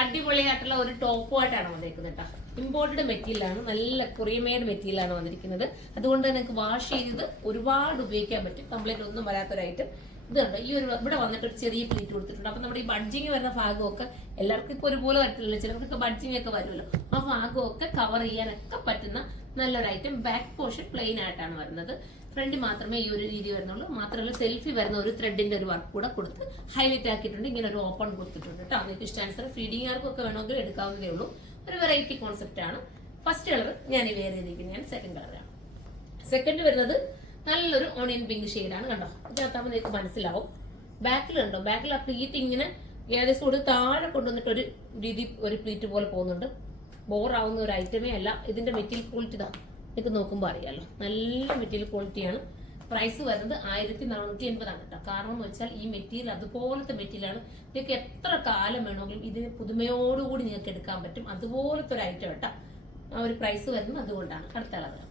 അടിപൊളിയായിട്ടുള്ള ഒരു ടോപ്പുമായിട്ടാണ് വന്നിരിക്കുന്നത് കേട്ടോ. ഇമ്പോർട്ടഡ് മെറ്റീരിയലാണ്, നല്ല കൊറിയമേഡ് മെറ്റീരിയലാണ് വന്നിരിക്കുന്നത്. അതുകൊണ്ട് തന്നെ നിങ്ങൾക്ക് വാഷ് ചെയ്ത് ഒരുപാട് ഉപയോഗിക്കാൻ പറ്റും. കംപ്ലൈന്റ് ഒന്നും വരാത്തൊരു ഐറ്റം. ഇതുണ്ട്, ഈ ഒരു ഇവിടെ വന്നിട്ട് ഒരു ചെറിയ പ്ലീറ്റ് കൊടുത്തിട്ടുണ്ട്. അപ്പൊ നമ്മുടെ ഈ ബഡ്ജിങ് വരുന്ന ഭാഗമൊക്കെ എല്ലാവർക്കും ഇപ്പൊ ഒരുപോലെ വരത്തില്ലല്ലോ, ചിലർക്കൊക്കെ ബഡ്ജിങ് ഒക്കെ വരുമല്ലോ. ആ ഭാഗമൊക്കെ കവർ ചെയ്യാനൊക്കെ പറ്റുന്ന നല്ലൊരു ഐറ്റം. ബാക്ക് പോർഷൻ പ്ലെയിൻ ആയിട്ടാണ് വരുന്നത്. ഫ്രണ്ട് മാത്രമേ ഈ ഒരു രീതി വരുന്നുള്ളൂ. മാത്രമല്ല സെൽഫി വരുന്ന ഒരു ത്രെഡിന്റെ ഒരു വർക്ക് കൂടെ കൊടുത്ത് ഹൈലൈറ്റ് ആക്കിയിട്ടുണ്ട്. ഇങ്ങനെ ഒരു ഓപ്പൺ കൊടുത്തിട്ടുണ്ട് കേട്ടോ. നിങ്ങൾക്ക് ഇഷ്ടാനുസരണം ഫീഡിംഗ് ആർക്കൊക്കെ വേണമെങ്കിൽ എടുക്കാവുന്നതേ ഉള്ളൂ. ഒരു വെറൈറ്റി കോൺസെപ്റ്റ് ആണ്. ഫസ്റ്റ് കളർ ഞാൻ വേറെ ചെയ്തിരിക്കുന്നതാണ്. സെക്കൻഡ് കളറാണ്. സെക്കൻഡ് വരുന്നത് നല്ലൊരു ഓണിയൻ പിങ്ക് ഷെയ്ഡാണ്. കണ്ടോ, ഇതിനകത്താകുമ്പോൾ നിങ്ങൾക്ക് മനസ്സിലാവും. ബാക്കിൽ കണ്ടോ, ബാക്കിൽ ആ പ്ലീറ്റ് ഇങ്ങനെ ഏകദേശം കൂടി താഴെ കൊണ്ടുവന്നിട്ട് ഒരു രീതി ഒരു പ്ലീറ്റ് പോലെ പോകുന്നുണ്ട്. ബോറാവുന്ന ഒരു ഐറ്റമേ അല്ല. ഇതിന്റെ മെറ്റീരിയൽ ക്വാളിറ്റി ഇതാ നിങ്ങൾക്ക് നോക്കുമ്പോൾ അറിയാലോ, നല്ല മെറ്റീരിയൽ ക്വാളിറ്റിയാണ്. പ്രൈസ് വരുന്നത് 1480 ആണ് കേട്ടോ. കാരണം എന്ന് വെച്ചാൽ ഈ മെറ്റീരിയൽ അതുപോലത്തെ മെറ്റീരിയലാണ്. നിങ്ങൾക്ക് എത്ര കാലം വേണമെങ്കിലും ഇതിന് പുതുമയോടുകൂടി നിങ്ങൾക്ക് എടുക്കാൻ പറ്റും. അതുപോലത്തെ ഒരു ഐറ്റം കേട്ടോ. ആ ഒരു പ്രൈസ് വരുന്നത് അതുകൊണ്ടാണ്. അടുത്ത കളർ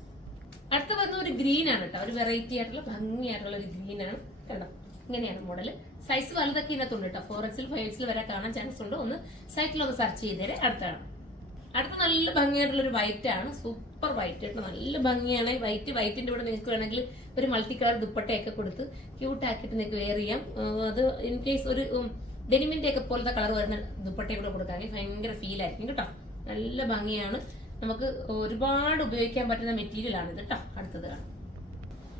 അടുത്ത വരുന്ന ഒരു ഗ്രീൻ ആണ് കേട്ടോ. ഒരു വെറൈറ്റി ആയിട്ടുള്ള ഭംഗിയായിട്ടുള്ള ഒരു ഗ്രീൻ ആണ് കേട്ടോ. ഇങ്ങനെയാണ് മോഡല്. സൈസ് വലുതൊക്കെ ഇതിനകത്തുണ്ട് കേട്ടോ. 4XL 5XL വരെ കാണാൻ ചാൻസ് ഉണ്ട്. ഒന്ന് സൈറ്റിൽ ഒന്ന് സെർച്ച് ചെയ്തേരെ. അടുത്ത നല്ല ഭംഗിയായിട്ടുള്ള ഒരു വൈറ്റ് ആണ്. സൂപ്പർ വൈറ്റ് കേട്ടോ, നല്ല ഭംഗിയാണ്. വൈറ്റിന്റെ കൂടെ നിങ്ങൾക്ക് വേണമെങ്കിൽ ഒരു മൾട്ടി കളർ ദുപ്പട്ടയൊക്കെ കൊടുത്ത് ക്യൂട്ട് ആക്കിയിട്ട് നിങ്ങൾക്ക് വെയർ ചെയ്യാം. അത് ഇൻ കേസ് ഒരു ഡെനിമിന്റെ ഒക്കെ പോലത്തെ കളർ വരുന്ന ദുപ്പട്ടയും കൂടെ കൊടുക്കാമെങ്കിൽ ഭയങ്കര ഫീൽ ആയിരിക്കും കേട്ടോ. നല്ല ഭംഗിയാണ്. നമുക്ക് ഒരുപാട് ഉപയോഗിക്കാൻ പറ്റുന്ന മെറ്റീരിയൽ ആണ് ഇത് കേട്ടോ.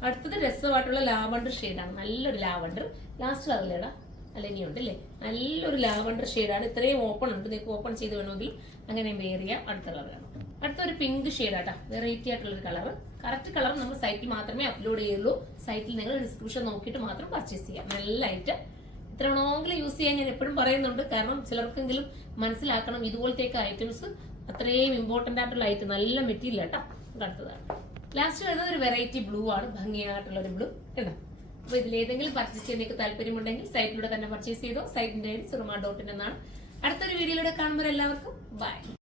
അടുത്തത് രസമായിട്ടുള്ള ലാവണ്ടർ ഷെയ്ഡാണ്. നല്ലൊരു ലാവണ്ടർ. ലാസ്റ്റ് കളറിലേടാ അല്ല ഇനിയുണ്ട് അല്ലേ. നല്ലൊരു ലാവണ്ടർ ഷെയ്ഡാണ്. ഇത്രയും ഓപ്പൺ ഉണ്ട്. നിങ്ങൾക്ക് ഓപ്പൺ ചെയ്ത് വേണമെങ്കിൽ അങ്ങനെ വെയർ ചെയ്യാം. അടുത്ത കളറാണ്. അടുത്തൊരു പിങ്ക് ഷെയ്ഡാട്ടാ. വെറൈറ്റി ആയിട്ടുള്ള ഒരു കളർ. കറക്റ്റ് കളർ നമ്മൾ സൈറ്റിൽ മാത്രമേ അപ്ലോഡ് ചെയ്യുള്ളൂ. സൈറ്റിൽ നിങ്ങൾ ഡിസ്ക്രിപ്ഷൻ നോക്കിയിട്ട് മാത്രം പർച്ചേസ് ചെയ്യാം. നല്ല ഐറ്റം. ഇത്ര വേണമെങ്കിലും യൂസ് ചെയ്യാൻ ഞാൻ എപ്പോഴും പറയുന്നുണ്ട്. കാരണം ചിലർക്കെങ്കിലും മനസ്സിലാക്കണം ഇതുപോലത്തെയൊക്കെ ഐറ്റംസ് അത്രയും ഇമ്പോർട്ടന്റ് ആയിട്ടുള്ള ഐറ്റം. നല്ല മെറ്റീരിയൽ കേട്ടോ. അടുത്തതാണ് ലാസ്റ്റ് വരുന്നത് ഒരു വെറൈറ്റി ബ്ലൂ ആണ്. ഭംഗിയായിട്ടുള്ള ഒരു ബ്ലൂ കേട്ടോ. അപ്പൊ ഇതിലേതെങ്കിലും പർച്ചേസ് ചെയ്യാൻ നിങ്ങൾക്ക് താല്പര്യമുണ്ടെങ്കിൽ സൈറ്റിലൂടെ തന്നെ പർച്ചേസ് ചെയ്തോ. സൈറ്റിന്റെ സുറുമ.in എന്നാണ്. അടുത്തൊരു വീഡിയോയിലൂടെ കാണുമ്പോൾ എല്ലാവർക്കും ബൈ.